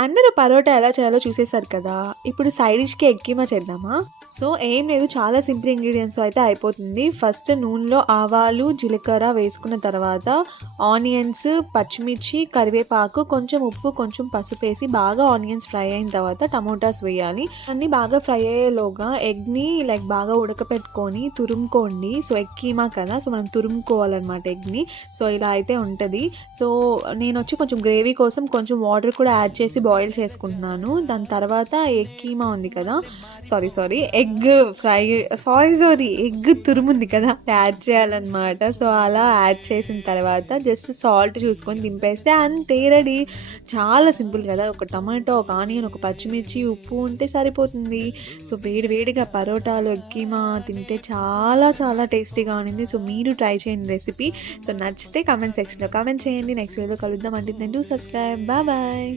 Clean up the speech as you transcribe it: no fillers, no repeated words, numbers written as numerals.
అందరూ పరోటా ఎలా చేయాలో చూసేసారు కదా! ఇప్పుడు సైడ్ డిష్‌కి ఎగ్ కీమా చేద్దామా? సో, ఏం లేదు, చాలా సింపుల్ ఇంగ్రీడియెంట్స్‌తో అయితే అయిపోతుంది. ఫస్ట్ నూనెలో ఆవాలు, జీలకర్ర వేసుకున్న తర్వాత ఆనియన్స్, పచ్చిమిర్చి, కరివేపాకు, కొంచెం ఉప్పు, కొంచెం పసుపేసి బాగా ఆనియన్స్ ఫ్రై అయిన తర్వాత టమోటాస్ వేయాలి. అన్నీ బాగా ఫ్రై అయ్యేలోగా ఎగ్‌ని బాగా ఉడకపెట్టుకొని తురుముకోండి. సో, ఎగ్ కీమా కదా! సో, మనం తురుముకోవాలనమాట ఎగ్‌ని. సో, ఇలా అయితే ఉంటది. సో, నేనొచ్చి కొంచెం గ్రేవీ కోసం కొంచెం వాటర్ కూడా యాడ్ చేసి బాయిల్ చేసుకుంటున్నాను. దాని తర్వాత ఎగ్ కీమా ఉంది కదా! ఎగ్ ఫ్రై ఎగ్ తురుముంది కదా! యాడ్ చేయాలనమాట. సో, అలా యాడ్ చేసిన తర్వాత జస్ట్ సాల్ట్ చూసుకొని దింపేస్తే అంతే, రెడీ. చాలా సింపుల్ కదా! ఒక టమాటో, ఒక ఆనియన్, ఒక పచ్చిమిర్చి, ఉప్పు ఉంటే సరిపోతుంది. సో, వేడి వేడిగా పరోటాలు, ఎగ్ కీమా తింటే చాలా చాలా టేస్టీగా ఉండింది. సో, మీరు ట్రై చేయండి రెసిపీ. సో, నచ్చితే కామెంట్ సెక్షన్‌లో కామెంట్ చేయండి. నెక్స్ట్ వీడియోలో కలుద్దాం. అంటే డూ సబ్స్క్రైబ్. బాయ్.